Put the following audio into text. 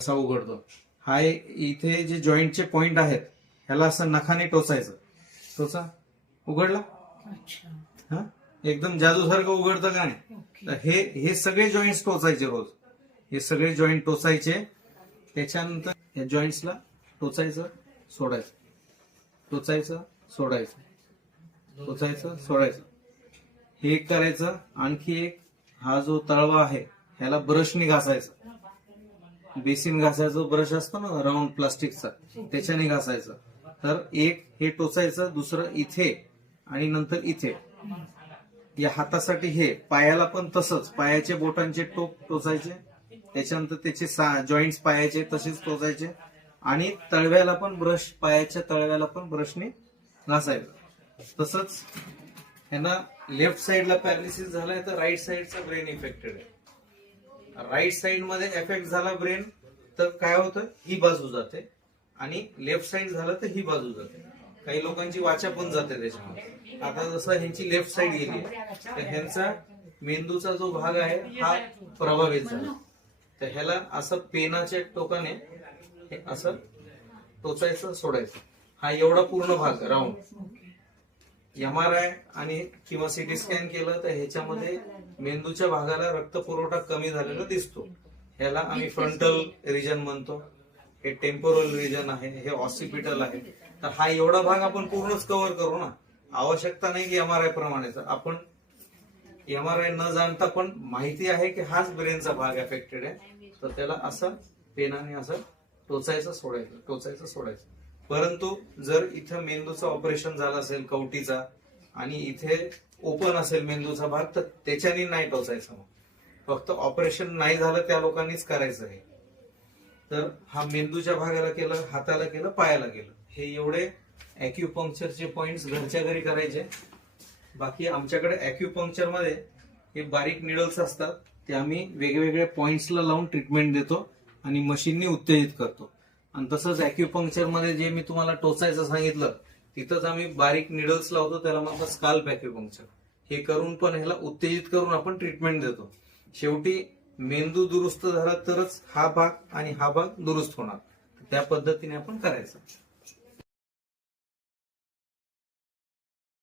असा उघडतो. हा इथे जे जॉईंटचे पॉइंट आहेत ह्याला असं नखाने टोचायचं. टोचा, उघडला. अच्छा. हा, एकदम जादूसारखं उघडतं का नाही. ओके. तर हे सगळे जॉईंट्स टोचायचे रोज. हे सगळे जॉईंट टोचायचे. त्याच्यानंतर या जॉईंट्सला टोचायचं, सोडायचं, टोचायचं, सोडायचं, टोचायचं, सोडायचं. हे एक करायचं. आणखी एक, हा जो तळवा आहे ह्याला ब्रशने घासायचं. बेसिन घासायचं ब्रश असतो ना राऊंड प्लास्टिकचा, त्याच्याने घासायचं. तर एक हे टोचायचं, दुसरं इथे आणि नंतर इथे. या हातासाठी हे, पायाला पण तसंच, पायाचे बोटांचे टोक टोचायचे. त्याच्यानंतर त्याचे जॉईंट्स पायाचे तसेच टोचायचे. आणि तळव्याला पण ब्रश, पायाच्या तळव्याला पण ब्रशने घासायचं. तसंच ह्यांना लेफ्ट साइडला पॅरालिसिस झालाय तर राईट साइडचा ब्रेन इफेक्टेड आहे. राईट साइड मध्ये इफेक्ट झाला ब्रेन तर काय होतं, ही बाजू जाते. आणि लेफ्ट साइड झालं तर ही बाजू जाते. काही लोकांची वाचा पण जाते त्याच्यामध्ये. आता जसं ह्यांची लेफ्ट साइड गेली तर ह्यांचा मेंदूचा जो भाग आहे हा प्रभावित झाला. तर ह्याला असं पेनाच्या टोकाने हे असं टोचायचं, सोडायचं. हा एवढा पूर्ण भाग राऊंड. MRI आणि किंवा सिटी स्कॅन केलं तर ह्याच्यामध्ये मेंदूच्या भागाला रक्त पुरवठा कमी झालेला दिसतो. ह्याला आम्ही फ्रंटल रिजन म्हणतो. हे टेम्पोरल रिजन आहे, हे ऑसिपिटल आहे. तर हा एवढा भाग आपण पूर्णच कव्हर करू ना. आवश्यकता नाही की MRI प्रमाणेच. आपण MRI न जाणता पण माहिती आहे की हाच ब्रेनचा भाग अफेक्टेड आहे. तर त्याला असं पेनाने असं टोचायचं, सोडायचं, टोचायचं, सोडायचं. परंतु जर इथं मेंदूचं ऑपरेशन झालं असेल कवटीचा आणि इथे ओपन असेल मेंदूचा भाग तर त्याच्याने नाही टोचायचं. मग फक्त ऑपरेशन नाही झालं त्या लोकांनीच करायचं आहे. तर हा मेंदूच्या भागाला केलं, हाताला केलं, पायाला केलं. हे एवढे अॅक्युपंक्चरचे पॉइंट्स घरच्या घरी करायचे. बाकी आमच्याकडे अॅक्युपंक्चर मध्ये हे बारीक निडल्स असतात, ते आम्ही वेगवेगळ्या पॉइंट्सला लावून ट्रीटमेंट देतो आणि मशीनने उत्तेजित करतो. आणि तसंच अॅक्युपंक्चर मध्ये जे मी तुम्हाला टोचायचं सांगितलं तिथंच आम्ही बारीक निडल्स लावतो, त्याला म्हणतात स्काल्प अॅक्युपंक्चर. हे करून पण ह्याला उत्तेजित करून आपण ट्रीटमेंट देतो. शेवटी मेंदू दुरुस्त झाला तरच हा भाग आणि हा भाग दुरुस्त होणार. त्या पद्धतीने आपण करायचं.